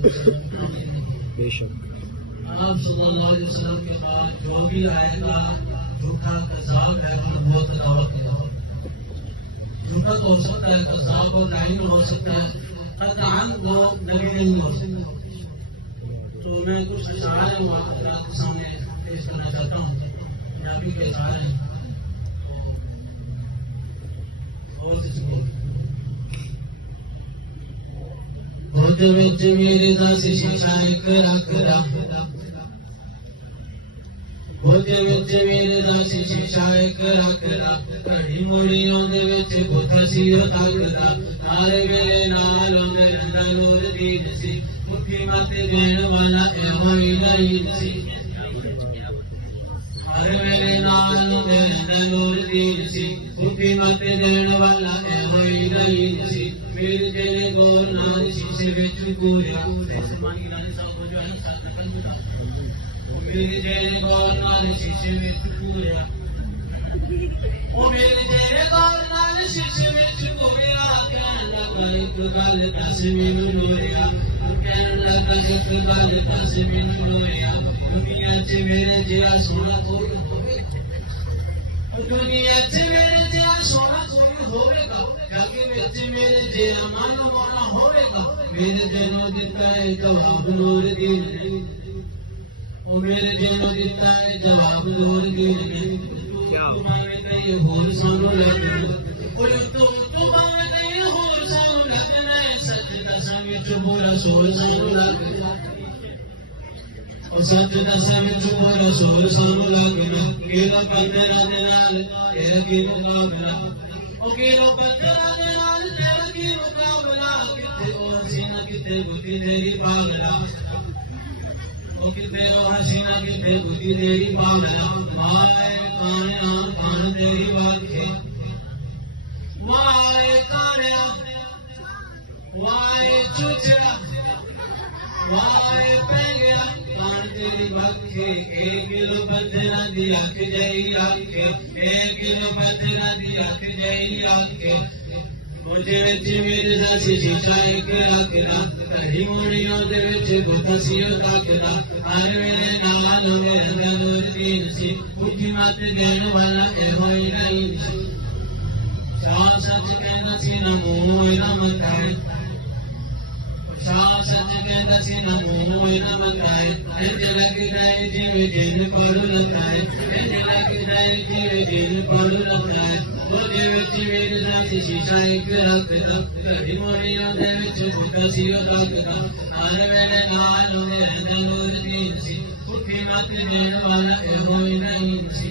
बेशक आप सल्लल्लाहु अलैहि वसल्लम के बाद जो भी आएगा झूठा कज़ाब है, वो तदावत करेगा। झूठा तो हो सकता है, कज़ाब और लाइन हो सकता है, कतअन वो नबी नहीं हो सकता। तो मैं कुछ इशारे आपके सामने पेश करना चाहता हूँ। पंजाबी के इशारे और होते विच मेरे दस शीशा एक रखदा, होते विच मेरे दस शीशा एक रखदा, घड़ी मुड़ी आंदे विच पुत सी तकदा, हर वेले नाल आंदे रहिंदा नूर दीन सी, मुट्ठी मत देण वाला एहो इलाहीन सी, हर वेले नाल आंदे रहिंदा नूर दीन सी, मुट्ठी मत देण वाला एहो इलाहीन सी, मेरे तेरे गोर नाल शीशे विच पूरिया। मेरे तेरे गोर नाल शीशे विच पूरिया, ओ मेरे तेरे गोर नाल शीशे विच पूरिया, कहन लगा एक गल दस मैनू नूरिया, कहन लगा एक गल दस मैनू नूरिया, दुनिया च मेरे जिहा सोना कोई होवे, दुनिया च मेरे जिहा सोना कोई होवेगा, जग विच मेरे जिहा मन मोना होवेगा, मेरे दिलों दिता है जवाब नूर दीन ने, ओ मेरे दिलों दिता है जवाब नूर दीन ने, तुम्हारे कई होर सानू लगना, और तुम्हारे कई होर सानू लगना है, सच दसा विच बुरा सोर सानू लगना, और सच दसा विच बुरा सोर सानू लगना, केला बंदरा दे नाल तेरा की मुकाबला, ओ केलो बंदरा दे नाल तेरा की मुकाबला, किथे ओ हसीना किथे बुद्धि तेरी पागला, ओ किथे ओ हसीना किथे बुद्धि तेरी पागला, वाए कान्या कान तेरी वाखे, वाए कान्या वाए चुचड़ा, वाए पैगड़ा कान तेरी वाखे, 1 किलो पत्थरा दी अख जई आखे, 1 किलो पत्थरा दी अख जई आखे, मुझे विच मेरे दस शीशा एक रखदा, घड़ी मुड़ियों दे विच गुत्था सी तकदा, हर वेले नाल आंदे रहिंदा नूर दीन सी, मुट्ठी मत देण वाला एहो इलाहीन सी, शाह सच कहंदा सी ना मूंह ना मताए, शाह सच कहंदा सी ना मूंह ना मताए, इंज लगदा है जिवें जिन पड़ू लताए, इंज लगदा है जिवें जिन पड़ू लताए, ਉਹਦੇ ਵਿੱਚ ਮੇਰੇ ਦਾ ਸ਼ੀਸ਼ਾ ਇੱਕ ਰੱਖਦਾ, ਘੜੀ ਮੁੜੀਆਂ ਦੇ ਵਿੱਚ ਗੁੱਠਾ ਸੀ ਤੱਕਦਾ, ਹਰ ਵੇਲੇ ਨਾਲ ਉਹਦੇ ਰਹਿੰਦਾ ਨੂਰ ਦੀਨ ਸੀ, ਪੁੱਠੀ ਮੱਤ ਦੇਣ ਵਾਲਾ ਇਹੋ ਇਲਾਹੀਨ ਸੀ।